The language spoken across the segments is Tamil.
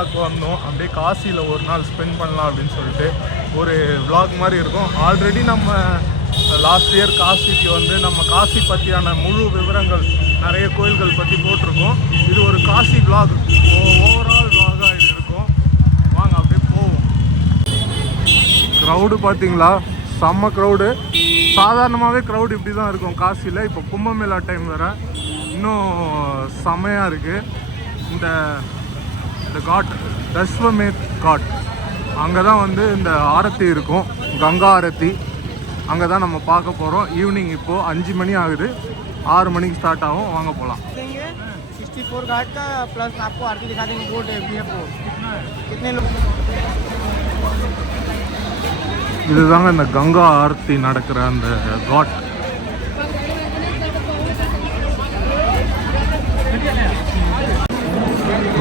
கேரளாவுக்கு வந்தோம். அப்படியே காசியில் ஒரு நாள் ஸ்பெண்ட் பண்ணலாம் அப்படின்னு சொல்லிட்டு ஒரு விளாக் மாதிரி இருக்கும். ஆல்ரெடி நம்ம லாஸ்ட் இயர் காசிக்கு வந்து நம்ம காசி பற்றியான முழு விவரங்கள் நிறைய கோயில்கள் பற்றி போட்டிருக்கோம். இது ஒரு காசி விளாக் ஓவரால் விளாகாக இது இருக்கும். வாங்க அப்படியே போவோம். க்ரௌடு பார்த்தீங்களா? செம்ம க்ரௌடு சாதாரணமாகவே க்ரௌடு இப்படி தான் இருக்கும் காசியில். இப்போ கும்பமேளா டைம் வேறு. இன்னும் செம்மையாக இருக்குது இந்த இந்த காட் தஸ்வமேத் காட் அங்கே தான் வந்து இந்த ஆரத்தி இருக்கும் கங்கா ஆரத்தி அங்கே தான் நம்ம பார்க்க போகிறோம் ஈவினிங் இப்போது அஞ்சு மணி ஆகுது ஆறு மணிக்கு ஸ்டார்ட் ஆகும் வாங்க போகலாம் देंगे 64 घाट का प्लस आपको आरती दिखा देंगे बोर्ड है बी को कितने लोग இதுதாங்க இந்த கங்கா ஆரத்தி நடக்கிற அந்த காட்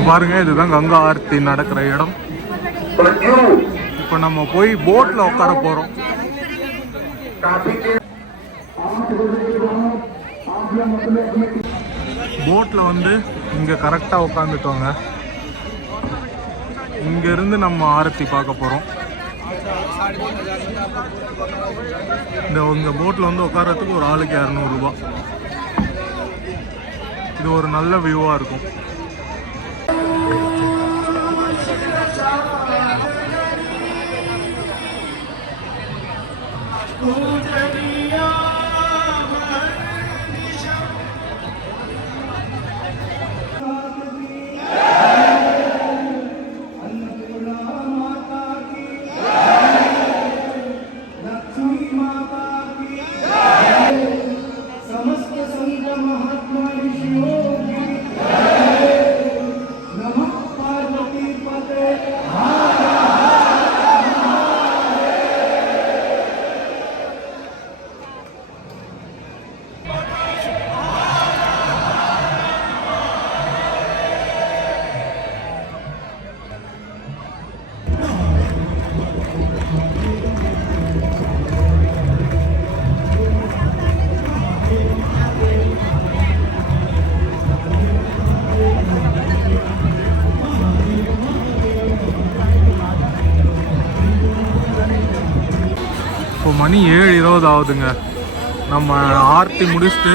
பாருங்க இதுதான் கங்கா ஆரத்தி நடக்கிற இடம். இப்போ நம்ம போய் போட்ல உட்கார போறோம். போட்ல வந்து இங்க கரெக்டா உட்காந்துட்டோங்க இங்க இருந்து நம்ம ஆரத்தி பார்க்க போறோம். இந்த உங்க போட்ல வந்து உட்காரத்துக்கு ஒரு ஆளுக்கு இரநூறுபா. இது ஒரு நல்ல வியூவா இருக்கும். Yeah. மணி ஏழு இருபது ஆகுதுங்க. நம்ம ஆர்த்தி முடிச்சுட்டு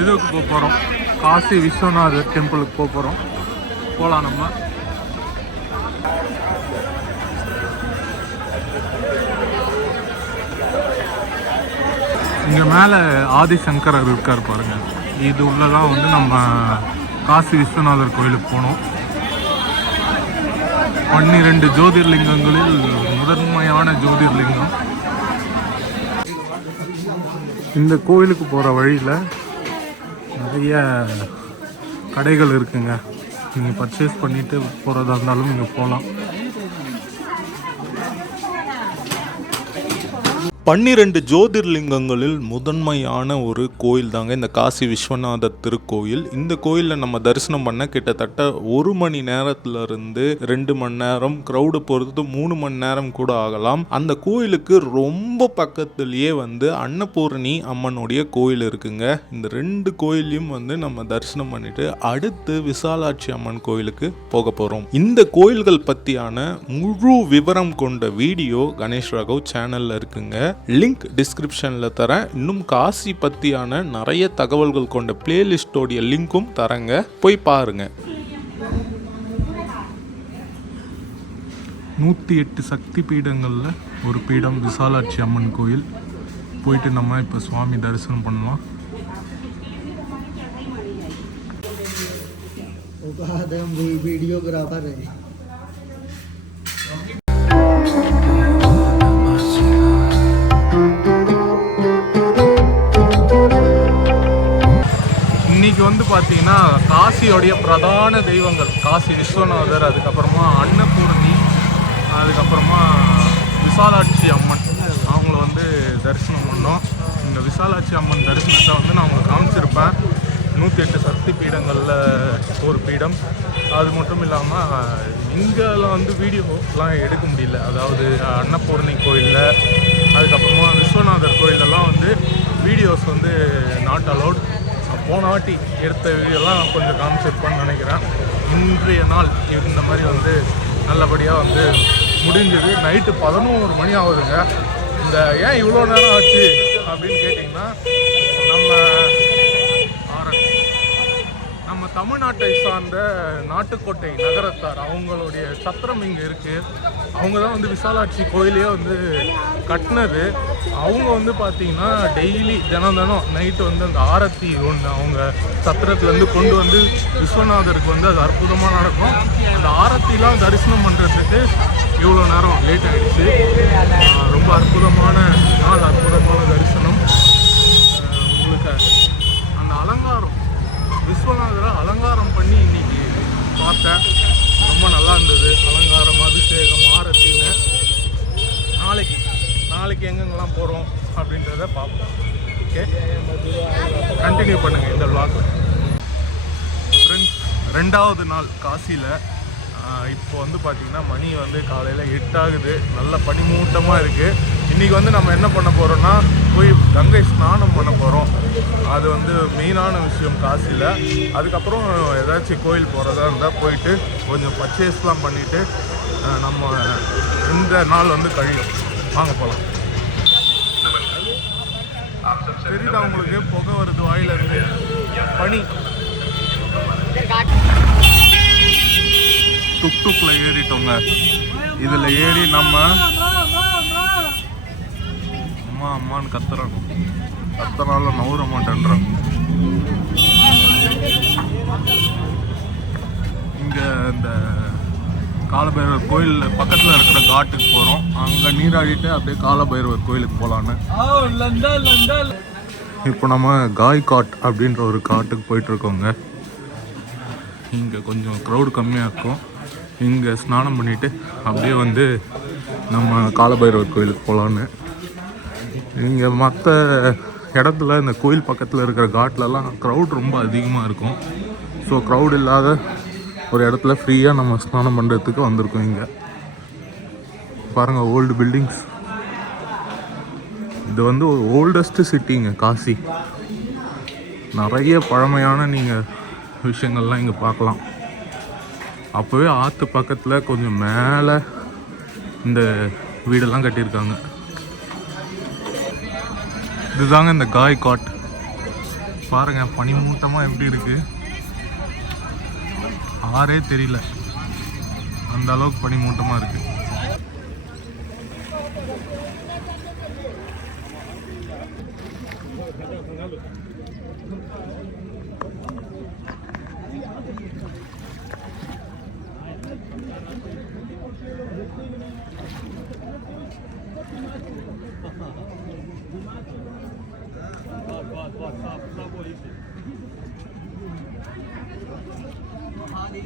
இதுக்கு போக போகிறோம் காசி விஸ்வநாதர் டெம்பிளுக்கு போக போகிறோம் போகலாம் நம்ம. இங்கே மேலே ஆதிசங்கரர் இருக்கார் பாருங்க. இது உள்ளதான் வந்து நம்ம காசி விஸ்வநாதர் கோயிலுக்கு போனோம். பன்னிரண்டு ஜோதிர்லிங்கங்களில் முதன்மையான ஜோதிர்லிங்கம். இந்த கோயிலுக்கு போகிற வழியில் நிறைய கடைகள் இருக்குங்க. நீங்கள் பர்ச்சேஸ் பண்ணிவிட்டு போகிறதா இருந்தாலும் நீங்கள் போகலாம் பன்னிரண்டு ஜோதிர்லிங்கங்களில் முதன்மையான ஒரு கோயில் தாங்க இந்த காசி விஸ்வநாதர் திருக்கோயில். இந்த கோயிலில் நம்ம தரிசனம் பண்ண கிட்டத்தட்ட ஒரு மணி நேரத்திலிருந்து ரெண்டு மணி நேரம் க்ரௌடு பொறுத்து மூணு மணி நேரம் கூட ஆகலாம். அந்த கோயிலுக்கு ரொம்ப பக்கத்துலேயே வந்து அன்னபூரணி அம்மனுடைய கோயில் இருக்குங்க. இந்த ரெண்டு கோயிலையும் வந்து நம்ம தரிசனம் பண்ணிட்டு அடுத்து விசாலாட்சி அம்மன் கோயிலுக்கு போக போகிறோம் இந்த கோயில்கள் பற்றியான முழு விவரம் கொண்ட வீடியோ கணேஷ் ராகவ் சேனலில் இருக்குங்க. லிங்க் டிஸ்கிரிப்ஷனில் தரேன். இன்னும் காசி பற்றியான நிறைய தகவல்கள் கொண்ட பிளேலிஸ்டோடைய லிங்க்கும் தரேங்க. போய் பாருங்கள் நூற்றி எட்டு சக்தி பீடங்களில் ஒரு பீடம் விசாலாட்சி அம்மன் கோயில். போயிட்டு நம்ம இப்போ சுவாமி தரிசனம் பண்ணலாம். வீடியோகிராஃபர் பார்த்தீங்கன்னா காசியோடைய பிரதான தெய்வங்கள் காசி விஸ்வநாதர் அதுக்கப்புறமா அன்னபூர்ணி அதுக்கப்புறமா விசாலாட்சி அம்மன் அவங்கள வந்து தரிசனம் பண்ணோம். இந்த விசாலாட்சி அம்மன் தரிசனத்தை வந்து நான் உங்களுக்கு காமிச்சிருப்பேன். நூற்றி எட்டு சக்தி பீடங்களில் ஒரு பீடம். அது மட்டும் இல்லாமல் இங்கெல்லாம் வந்து வீடியோலாம் எடுக்க முடியல. அதாவது அன்னபூர்ணி கோயிலில் அதுக்கப்புறமா விஸ்வநாதர் கோயிலெல்லாம் வந்து வீடியோஸ் வந்து நாட் அலவுட் போன வாட்டி எடுத்த வீடியோலாம் கொஞ்சம் காமிச்சிருப்பேன்னு நினைக்கிறேன். இன்றைய நாள் இந்த மாதிரி வந்து நல்லபடியாக வந்து முடிஞ்சது. நைட்டு பதினோரு மணி ஆகுதுங்க. இந்த ஏன் இவ்வளோ நேரம் ஆச்சு அப்படின்னு கேட்டிங்கன்னா நம்ம தமிழ்நாட்டை சார்ந்த நாட்டுக்கோட்டை நகரத்தார் அவங்களுடைய சத்திரம் இங்கே இருக்குது அவங்க தான் வந்து விசாலாட்சி கோயிலே வந்து கட்டினது. அவங்க வந்து பார்த்தீங்கன்னா டெய்லி தினம் தினம் நைட்டு வந்து அந்த ஆரத்தி ஒன்று அவங்க சத்திரத்துலேருந்து கொண்டு வந்து விஸ்வநாதருக்கு வந்து அது அற்புதமாக நடக்கும். அந்த ஆரத்திலாம் தரிசனம் பண்ணுறதுக்கு இவ்வளோ நேரம் லேட் ஆகிடுச்சு ரொம்ப அற்புதமான நாள் அற்புதமான தரிசனம் ஆஹ் உங்களுக்கு அந்த அலங்காரம் விஸ்வநாதரை அலங்காரம் பண்ணி இன்னைக்கு பார்த்தேன் ரொம்ப நல்லா இருந்தது அலங்காரம் அபிஷேகம் ஆரத்தின்னு நாளைக்கு நாளைக்கு எங்கெங்கெல்லாம் போகிறோம் அப்படின்றத பார்ப்போம். ஓகே கண்டினியூ பண்ணுங்கள் இந்த விளாகில் ஃப்ரெண்ட்ஸ் ரெண்டாவது நாள் காசியில் இப்போ வந்து பார்த்திங்கன்னா மணி வந்து காலையில் எட்டாகுது. நல்ல பனிமூட்டமாக இருக்குது இன்றைக்கி வந்து நம்ம என்ன பண்ண போகிறோம்னா போய் கங்கை ஸ்நானம் பண்ண போகிறோம் அது வந்து மெயினான விஷயம் காசியில். அதுக்கப்புறம் ஏதாச்சும் கோயில் போகிறதா இருந்தால் போயிட்டு கொஞ்சம் பர்ச்சேஸ்லாம் பண்ணிவிட்டு நம்ம இந்த நாள் வந்து கழியும். வாங்க போகலாம் தெரியுதா உங்களுக்கு? புகை வருது வாயிலிருந்து பனி. டுக் டுக்ல ஏறிட்டோங்க. இதுல ஏறி நம்ம அம்மா அம்மான்னு கத்துறோம் கத்தனால நவுற மாட்டேன்றோம் இங்க இந்த காலபைரவர் கோயில் பக்கத்தில் இருக்கிற காட்டுக்கு போகிறோம் அங்கே நீராடிட்டு அப்படியே காலபைரவர் கோயிலுக்கு போகலான்னு இப்போ நம்ம காய் காட் அப்படின்ற ஒரு காட்டுக்கு போயிட்டுருக்கோங்க இங்கே கொஞ்சம் க்ரௌடு கம்மியாக இருக்கும். இங்கே ஸ்நானம் பண்ணிவிட்டு அப்படியே வந்து நம்ம காலபைரவர் கோயிலுக்கு போகலான்னு இங்கே மற்ற இடத்துல இந்த கோயில் பக்கத்தில் இருக்கிற காட்டிலலாம் க்ரௌட் ரொம்ப அதிகமாக இருக்கும். ஸோ க்ரௌட் இல்லாத ஒரு இடத்துல ஃப்ரீயாக நம்ம ஸ்நானம் பண்ணுறதுக்கு வந்திருக்கோம் இங்கே. பாருங்கள் ஓல்டு பில்டிங்ஸ் இது வந்து ஒரு ஓல்டஸ்ட்டு சிட்டிங்க காசி. நிறைய பழமையான நீங்கள் விஷயங்கள்லாம் இங்கே பார்க்கலாம். அப்போவே ஆற்று பக்கத்தில் கொஞ்சம் மேலே இந்த வீடெல்லாம் கட்டியிருக்காங்க. இதுதாங்க இந்த காய் காட். பாருங்கள் பனிமூட்டமாக எப்படி இருக்குது ஆறே தெரியல. அந்த அளவுக்கு பனி மூட்டமாக இருக்குது Thank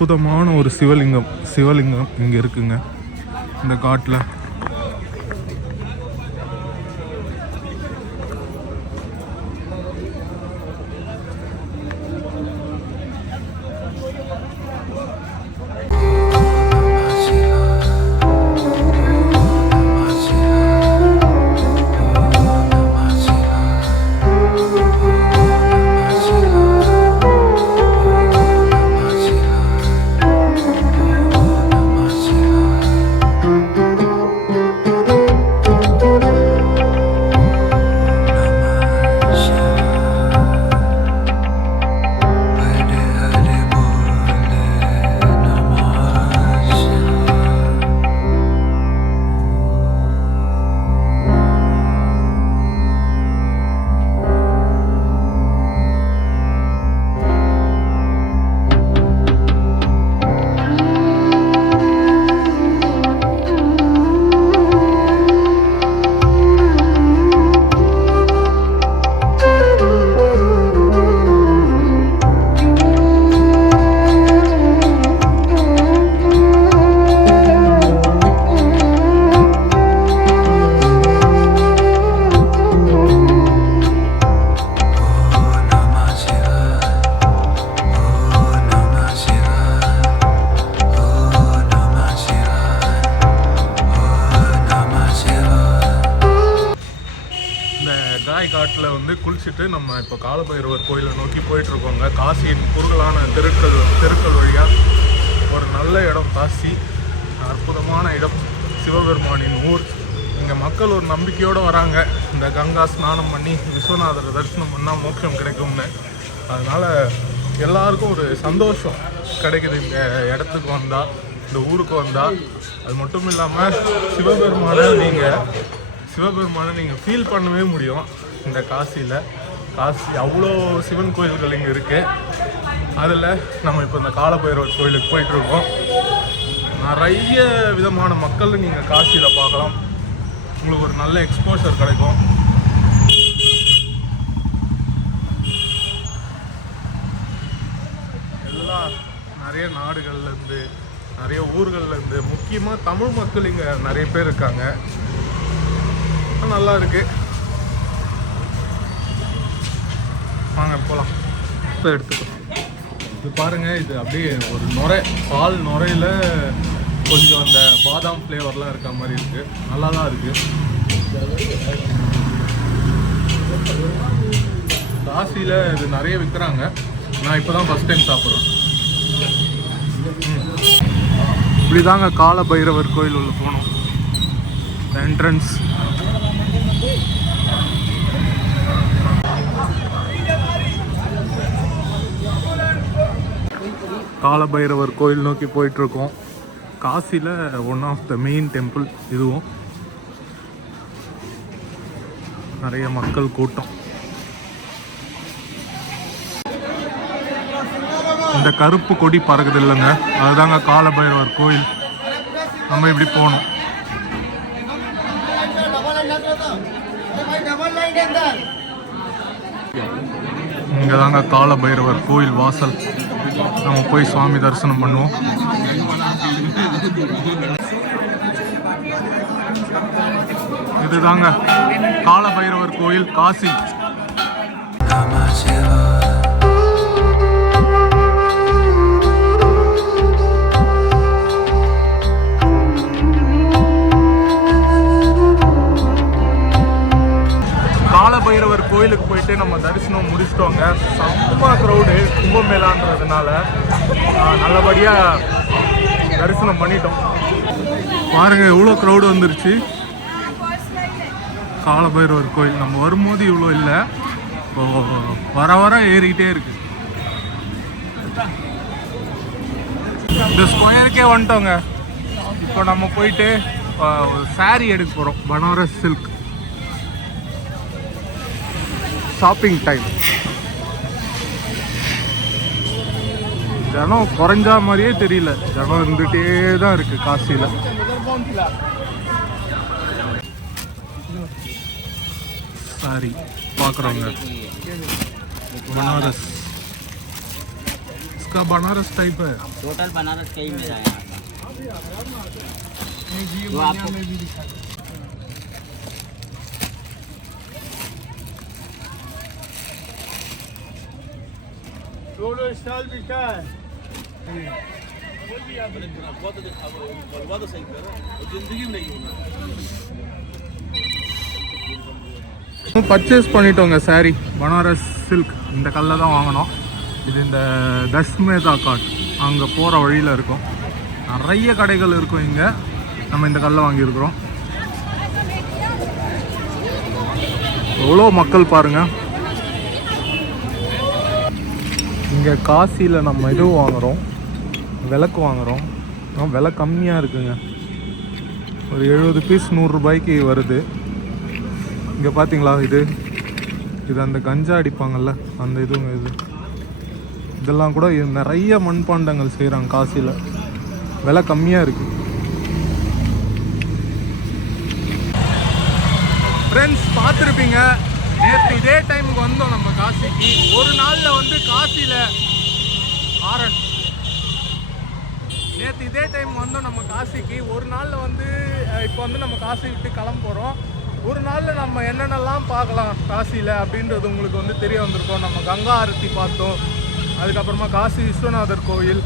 அற்புதமான ஒரு சிவலிங்கம் சிவலிங்கம் இங்கே இருக்குங்க. இந்த காட்டில். முடிச்சுட்டு நம்ம இப்போ காலபைரவர் கோயிலை நோக்கி போயிட்டுருக்கோங்க. காசியின் குறுகலான தெருக்கள் தெருக்கள் வழியாக ஒரு நல்ல இடம். காசி அற்புதமான இடம். சிவபெருமானின் ஊர். இங்கே மக்கள் ஒரு நம்பிக்கையோடு வராங்க. இந்த கங்கா ஸ்நானம் பண்ணி விஸ்வநாதரை தரிசனம் பண்ணால் மோட்சம் கிடைக்கும்னு. அதனால் எல்லாருக்கும் ஒரு சந்தோஷம் கிடைக்குது இந்த இடத்துக்கு வந்தால் இந்த ஊருக்கு வந்தால் அது மட்டும் இல்லாமல் சிவபெருமானை நீங்கள் சிவபெருமானை நீங்கள் ஃபீல் பண்ணவே முடியும். இந்த காசியில். காசி அவ்வளோ சிவன் கோயில்கள் இங்கே இருக்குது அதில் நம்ம இப்போ இந்த காலபைரவர் கோயிலுக்கு போயிட்டுருக்கோம் நிறைய விதமான மக்கள் நீங்கள் காசியில் பார்க்கலாம். உங்களுக்கு ஒரு நல்ல எக்ஸ்போஷர் கிடைக்கும். எல்லா நிறைய நாடுகள்லேருந்து நிறைய ஊர்கள்லேருந்து முக்கியமாக தமிழ் மக்கள் இங்கே நிறைய பேர் இருக்காங்க. நல்லா இருக்குது வாங்க போகலாம் இப்போ எடுத்துக்கோ. இது பாருங்க இது அப்படியே ஒரு நுரை பால் நுரையில கொஞ்சம் அந்த பாதாம் ஃப்ளேவர்லாம் இருக்க மாதிரி இருக்கு. நல்லா தான் இருக்கு. காசியில் இது நிறைய விற்கிறாங்க நான் இப்போ தான் ஃபஸ்ட் டைம் சாப்பிட்றேன். இப்படி தாங்க கால பைரவர் கோயில் உள்ள போனோம். என்ட்ரன்ஸ் காலபைரவர் கோயில் நோக்கி போயிட்டுருக்கோம். காசியில் one of the main temple இதுவும். நிறைய மக்கள் கூட்டம். இந்த கருப்பு கொடி பறக்குது இல்லைங்க. அதுதாங்க காலபைரவர் கோயில். நம்ம இப்படி போகணும். இங்கே தாங்க காலபைரவர் கோயில் வாசல். நம்ம போய் சுவாமி தரிசனம் பண்ணுவோம். இதுதாங்க காலபைரவர் கோயில் காசி. போயிட்டு நம்ம தரிசனம் முடிச்சிட்டோங்க. செம்ம க்ரௌடு கும்பமேளான்றதுனால நல்லபடியாக தரிசனம் பண்ணிட்டோம். பாருங்க எவ்வளோ க்ரௌடு வந்துருச்சு. காலபைரவர் கோயில். நம்ம வரும்போது இவ்வளோ இல்லை. இப்போ வர வர ஏறிக்கிட்டே இருக்கு. இந்த ஸ்கொயருக்கே வந்துட்டோங்க. இப்போ நம்ம போயிட்டு சாரி எடுக்க போகிறோம் பனாரஸ் சில்க் ஷாப்பிங் டைம் ஜனம் குறைஞ்சா மாதிரியே தெரியல ஜனம் இருந்துகிட்டே தான் இருக்கு காசியில் சாரி பார்க்குறோங்க बनारस इसका बनारस टाइप है टोटल बनारस का ही मेरा यहाँ का जो आपको दोनों स्टाइल बिका है பர்ச்சேஸ் பண்ணிட்டோங்க சாரி பனாரஸ் சில்க் இந்த கல்லில் தான் வாங்கினோம் இது இந்த தஷ்மேதா காட் அங்கே போகிற வழியில் இருக்கும் நிறைய கடைகள் இருக்கும் இங்கே நம்ம இந்த கல்லை வாங்கியிருக்கிறோம் எவ்வளோ மக்கள் பாருங்க இங்கே காசியில் நம்ம இது வாங்குகிறோம் விளக்கு வாங்குகிறோம் விலை கம்மியாக இருக்குங்க. ஒரு எழுபது பீஸ் நூறுரூபாய்க்கு வருது. இங்கே பார்த்தீங்களா இது? இது அந்த கஞ்சா அடிப்பாங்கல்ல அந்த இதுங்க இது. இதெல்லாம் கூட நிறைய மண்பாண்டங்கள் செய்கிறாங்க காசியில் விலை கம்மியாக இருக்குது ஃப்ரெண்ட்ஸ் பார்த்துருப்பீங்க. நேற்று இதே டைமுக்கு வந்தோம் நம்ம காசிக்கு ஒரு நாளில் வந்து காசியில் ஆரன் நேற்று இதே டைம் வந்தோம் நம்ம காசிக்கு. ஒரு நாளில் வந்து இப்போ வந்து நம்ம காசி விட்டு கிளம்ப போகிறோம் ஒரு நாளில் நம்ம என்னென்னலாம் பார்க்கலாம் காசியில் அப்படின்றது உங்களுக்கு வந்து தெரிய வந்திருக்கோம். நம்ம கங்கா ஆரத்தி பார்த்தோம். அதுக்கப்புறமா காசி விஸ்வநாதர் கோயில்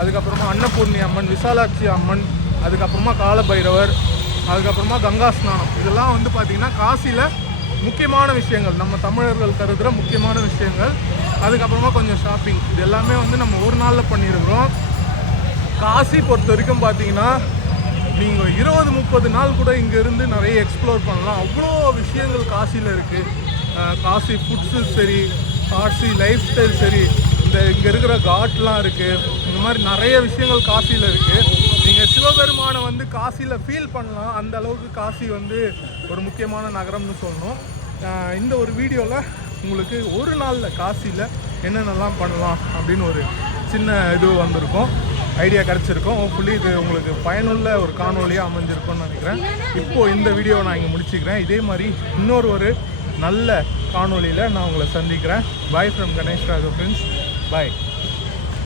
அதுக்கப்புறமா அன்னபூர்ணி அம்மன் விசாலாட்சி அம்மன் அதுக்கப்புறமா காலபைரவர் அதுக்கப்புறமா கங்கா ஸ்நானம். இதெல்லாம் வந்து பார்த்திங்கன்னா காசியில் முக்கியமான விஷயங்கள். நம்ம தமிழர்கள் கருதுகிற முக்கியமான விஷயங்கள். அதுக்கப்புறமா கொஞ்சம் ஷாப்பிங் இது எல்லாமே வந்து நம்ம ஒரு நாளில் பண்ணியிருக்கிறோம். காசி பொறுத்த வரைக்கும் பார்த்தீங்கன்னா நீங்கள் இருபது முப்பது நாள் கூட இங்கேருந்து நிறைய எக்ஸ்ப்ளோர் பண்ணலாம். அவ்வளோ விஷயங்கள் காசியில் இருக்குது காசி ஃபுட்ஸு சரி காசி லைஃப் ஸ்டைல் சரி இந்த இங்கே இருக்கிற காட்லாம் இருக்குது இந்த மாதிரி நிறைய விஷயங்கள் காசியில் இருக்குது நீங்கள் சிவபெருமானை வந்து காசியில் ஃபீல் பண்ணலாம். அந்த அளவுக்கு காசி வந்து ஒரு முக்கியமான நகரம்னு சொல்லணும். இந்த ஒரு வீடியோவில் உங்களுக்கு ஒரு நாளில் காசியில் என்னென்னலாம் பண்ணலாம் அப்படின்னு ஒரு சின்ன இது வந்திருக்கும். ஐடியா கிடச்சிருக்கும். ஃபுல்லி இது உங்களுக்கு பயனுள்ள ஒரு காணொலியாக அமைஞ்சிருக்கும்னு நினைக்கிறேன். இப்போது இந்த வீடியோவை நான் இங்கே முடிச்சுக்கிறேன். இதே மாதிரி இன்னொரு ஒரு நல்ல காணொளியில் நான் உங்களை சந்திக்கிறேன். Bye from Ganesh Rajo friends bye